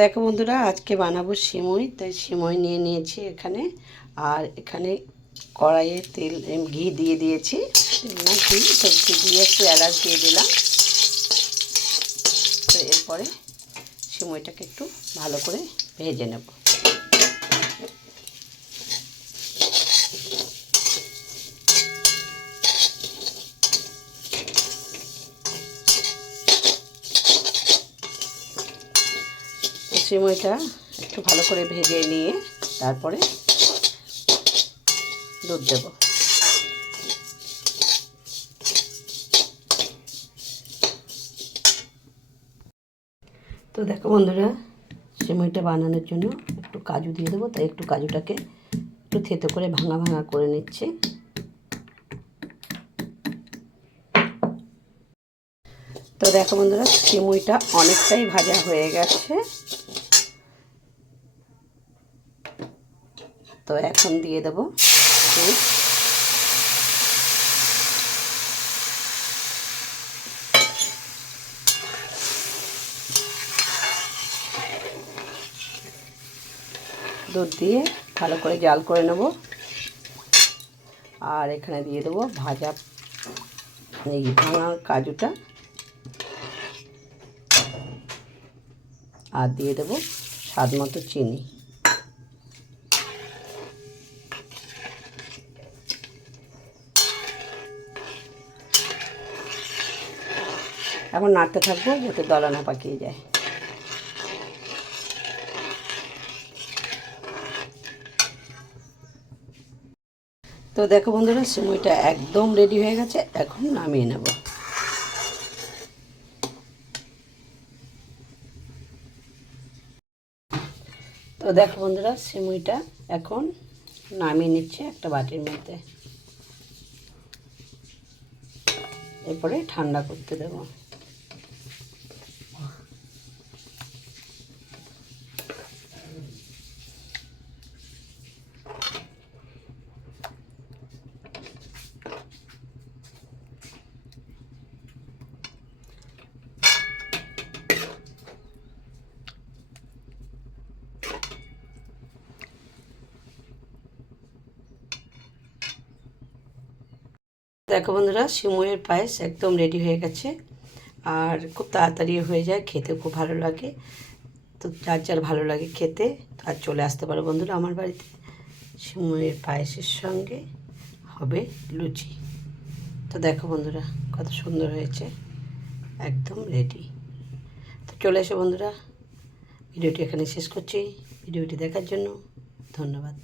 দেখো বন্ধুরা, আজকে বানাবো সিমই, তাই সিমই নিয়ে নিয়েছি এখানে। আর এখানে কড়াইয়ে তেল ঘি দিয়ে দিয়েছি। না ঘি তো ঘি দিয়ে একটু এলাচ দিয়ে দিলাম। তো এরপরে সিমইটাকে একটু ভালো করে ভেজে নেব। সিমইটা একটু ভালো করে ভেজে নিয়ে তারপরে দুধ দেবো। তো দেখো বন্ধুরা, সিমইটা বানানোর জন্য একটু কাজু দিয়ে দেবো, তাই একটু কাজুটাকে একটু থেতো করে ভাঙা ভাঙা করে নিচ্ছে। তো দেখো বন্ধুরা, সিমুইটা অনেকটাই ভাজা হয়ে গেছে। তো এখন দিয়ে দেবো দুধ। দুধ দিয়ে ভালো করে জাল করে নেব। আর এখানে দিয়ে দেবো ভাজা এই ভাঙা কাজুটা। আর দিয়ে দেবো স্বাদ মতো চিনি। এখন নাড়তে থাকব, যাতে দলা না পাকিয়ে যায়। তো দেখো বন্ধুরা সিমইটা একদম রেডি হয়ে গেছে, এখন নামিয়ে নেব। তো দেখো বন্ধুরা সিমুইটা এখন নামিয়ে নিচ্ছে একটা বাটির মধ্যে। এরপরে ঠান্ডা করতে দেবো। দেখো বন্ধুরা সিমইয়ের পায়েস একদম রেডি হয়ে গেছে। আর খুব তাড়াতাড়ি হয়ে যায়, খেতে খুব ভালো লাগে। তো যার যার ভালো লাগে খেতে আর চলে আসতে পারো বন্ধুরা আমার বাড়িতে। সিমইয়ের পায়েসের সঙ্গে হবে লুচি। তো দেখো বন্ধুরা, কত সুন্দর হয়েছে। একদম রেডি তো চলে এসো বন্ধুরা, ভিডিওটি এখানে শেষ করছি। ভিডিওটি দেখার জন্য ধন্যবাদ।